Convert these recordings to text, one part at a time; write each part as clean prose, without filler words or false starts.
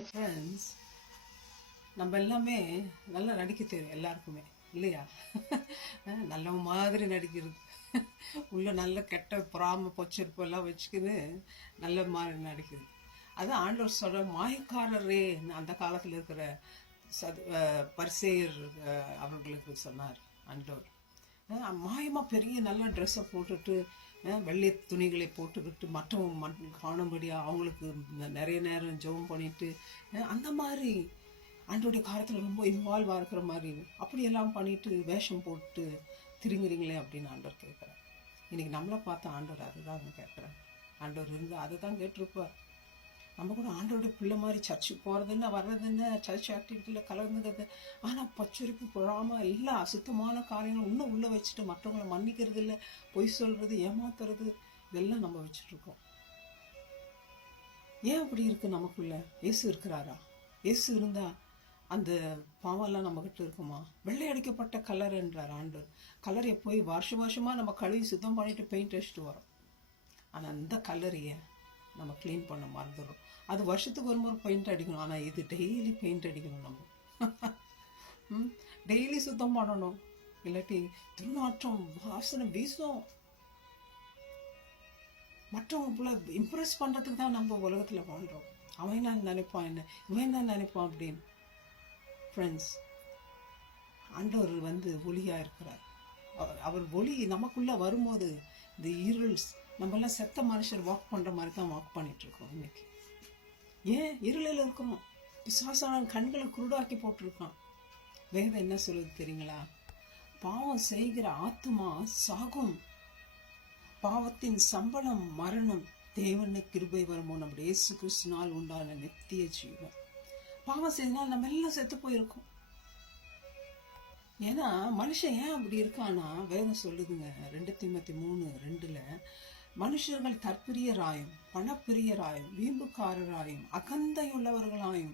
My friends, நம்ம எல்லாமே நல்லா நடிக்க தெரியும் எல்லாருக்குமே இல்லையா? நல்ல மாதிரி நடிக்கிறது, உள்ள நல்ல கெட்ட பொறாம பொச்சரிப்பு எல்லாம் வச்சுக்கின்னு நல்ல மாதிரி நடிக்குது. அதான் ஆண்டவர் சொல்ற மாயக்காரரே அந்த காலத்தில் இருக்கிற பரிசேயர் அவர்களுக்கு சொன்னார் ஆண்டவர். மாயமாக பெரிய நல்ல ட்ரெஸ்ஸை போட்டுட்டு வெள்ளை துணிகளை போட்டுக்கிட்டு மற்றவங்க காணும்படியாக அவங்களுக்கு நிறைய நேரம் ஜெபம் பண்ணிட்டு அந்த மாதிரி ஆண்டோடைய காலத்தில் ரொம்ப இன்வால்வ் இருக்கிற மாதிரி அப்படியெல்லாம் பண்ணிட்டு வேஷம் போட்டு திருங்குறீங்களே அப்படின்னு ஆண்டவர் கேட்குறார். இன்னைக்கு நம்மளை பார்த்து ஆண்டவர் அதுதான் கேட்குறார். ஆண்டவர் இருந்து அதை தான் கேட்டிருப்பார். நம்ம கூட ஆண்டோட பிள்ளை மாதிரி சர்ச்சுக்கு போகிறதுன்னு வர்றதுன்னு சர்ச் ஆக்டிவிட்டியில் கலந்துக்கிறது, ஆனால் பச்சரிப்பு பொறாமல் எல்லா அசுத்தமான காரியங்களும் இன்னும் உள்ளே வச்சுட்டு மற்றவங்களை மன்னிக்கிறது இல்லை, பொய் சொல்கிறது, ஏமாத்துறது, இதெல்லாம் நம்ம வச்சுட்ருக்கோம். ஏன் அப்படி இருக்குது நமக்குள்ள? இயேசு இருக்கிறாரா? இயேசு இருந்தால் அந்த பாவம்லாம் நம்மக்கிட்ட இருக்குமா? வெள்ளை அடிக்கப்பட்ட கலர் என்றார் ஆண்டவர். கலரை போய் வருஷமாக நம்ம கழுவி சுத்தம் பண்ணிட்டு பெயிண்ட் அடிச்சுட்டு வரோம். ஆனால் அந்த கலரையை நம்ம க்ளீன் பண்ண மறந்துடுறோம். அது வருஷத்துக்கு ஒரு முறை பெயிண்ட் அடிக்கணும், ஆனால் இது டெய்லி பெயிண்ட் அடிக்கணும். நம்ம டெய்லி சுத்தம் பண்ணணும், இல்லாட்டி துர்நாற்றம் வாசனை வீசும். மற்றவங்களை இம்ப்ரெஸ் பண்ணுறதுக்கு தான் நம்ம உலகத்தில் வாழ்கிறோம். அவன் என்ன நினைப்பான், என்ன இவன் என்ன நினைப்பான் அப்படின்னு. ஃப்ரெண்ட்ஸ், ஆண்டவர் ஒளியாக இருக்கிறார். அவர் ஒளி நமக்குள்ளே வரும்போது இந்த இருள்ஸ், நம்மெல்லாம் செத்த மனுஷர் வாக் பண்ணுற மாதிரி தான் வாக் பண்ணிகிட்ருக்கோம் இன்னைக்கு. ஏன் இருளில் இருக்கிறோம்? பிசாசான கண்களை குருடாக்கி போட்டிருக்கான். வேதம் என்ன சொல்லுது தெரியுங்களா? பாவம் செய்கிற ஆத்துமா சாகும், பாவத்தின் சம்பளம் மரணம், தேவனை கிருபை வருமோ நம்முடைய இயேசு கிறிஸ்துனால் உண்டான நித்திய ஜீவன். பாவம் செய்தனால் நம்ம எல்லாம் செத்து போயிருக்கோம். ஏன்னா மனுஷன் ஏன் அப்படி இருக்கானா, வேதம் சொல்லுதுங்க 2 தீமோத்தேயு 3:2, மனுஷர்கள் தற்பிரியராயும் பணப்பிரியராயும் வீம்புக்காரராயும் அகந்தையுள்ளவர்களாயும்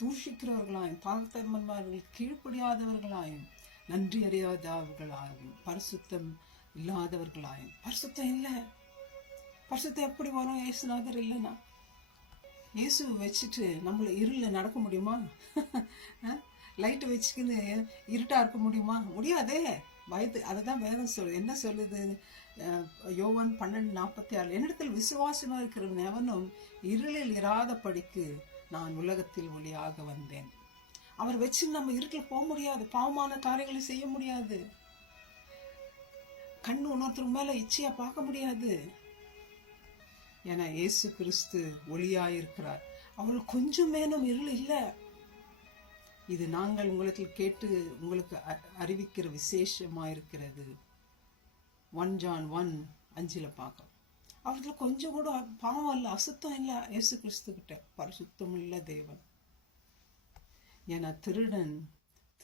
தூஷிக்கிறவர்களாயும் தாழ்த்தன்மார்கள் கீழ்ப்படியாதவர்களாயும் நன்றி அறியாதவர்களாயும் பரிசுத்தம் இல்லாதவர்களாயும். பரிசுத்தம் இல்லை. பரிசுத்தம் எப்படி வரும்? இயேசுநாதர் இல்லைன்னா. இயேசு வச்சுட்டு நம்மளை இருளில் நடக்க முடியுமா? லைட்டு வச்சுக்கின்னு இருட்டாக இருக்க முடியுமா? முடியாதே. பயத்து அதை தான் வேதம் சொல்லுது. என்ன சொல்லுது? யோவான் 12:46, என்னிடத்தில் விசுவாசமாக இருக்கிறவன் எவனும் இருளில் இராதபடிக்கு நான் உலகத்தில் ஒளியாக வந்தேன். அவர் வச்சு நம்ம இருட்டில் போக முடியாது, பாவமான காரியங்களை செய்ய முடியாது, கண்ணு உணர்த்துக்கு மேலே இச்சையா பார்க்க முடியாது. ஏன்னா இயேசு கிறிஸ்து ஒளியாயிருக்கிறார். அவர்கள் கொஞ்சம் மேலும் இருள் இல்லை. இது நாங்கள் உங்களுக்கு கேட்டு உங்களுக்கு அறிவிக்கிற விசேஷமாயிருக்கிறது. 1 John 1:5 பார்க்குறோம். அவர்கள் கொஞ்சம் கூட பாவம் இல்லை, அசுத்தம் இல்லை. இயேசு கிறிஸ்து கிட்ட பரிசுத்தம் இல்லை தேவன். ஏன்னா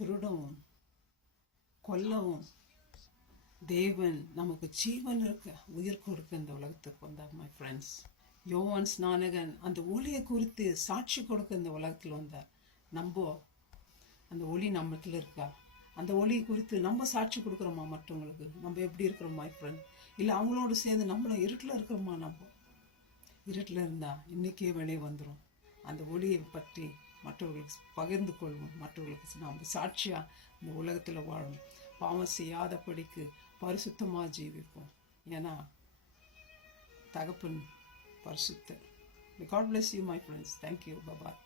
திருடவும் கொல்லவும் தேவன் நமக்கு ஜீவன் இருக்க உயிர் கொடுக்க இந்த உலகத்துக்கு வந்தார். மை ஃப்ரெண்ட்ஸ், யோவான் ஸ்நானகன் அந்த ஒளியை குறித்து சாட்சி கொடுக்க இந்த உலகத்தில் வந்தார். நம்ம அந்த ஒளி நம்மத்துல இருக்கா? அந்த ஒளி குறித்து நம்ம சாட்சி கொடுக்குறோமா மற்றவங்களுக்கு? நம்ம எப்படி இருக்கிறோம் மை ஃப்ரெண்ட்? இல்லை அவங்களோடு சேர்ந்து நம்மளும் இருட்டில் இருக்கிறோமா? நம்ம இருட்டில் இருந்தால் இன்றைக்கே வெளியே வந்துடும். அந்த ஒளியை பற்றி மற்றவர்களுக்கு பகிர்ந்து கொள்வோம். மற்றவர்களுக்கு நம்ம சாட்சியாக இந்த உலகத்தில் வாழும். பாவம் செய்யாதபடிக்கு பரிசுத்தமாக ஜீவிப்போம். ஏன்னா தகப்பன் பரிசுத்தர். God bless you my friends. Thank you. Bye bye.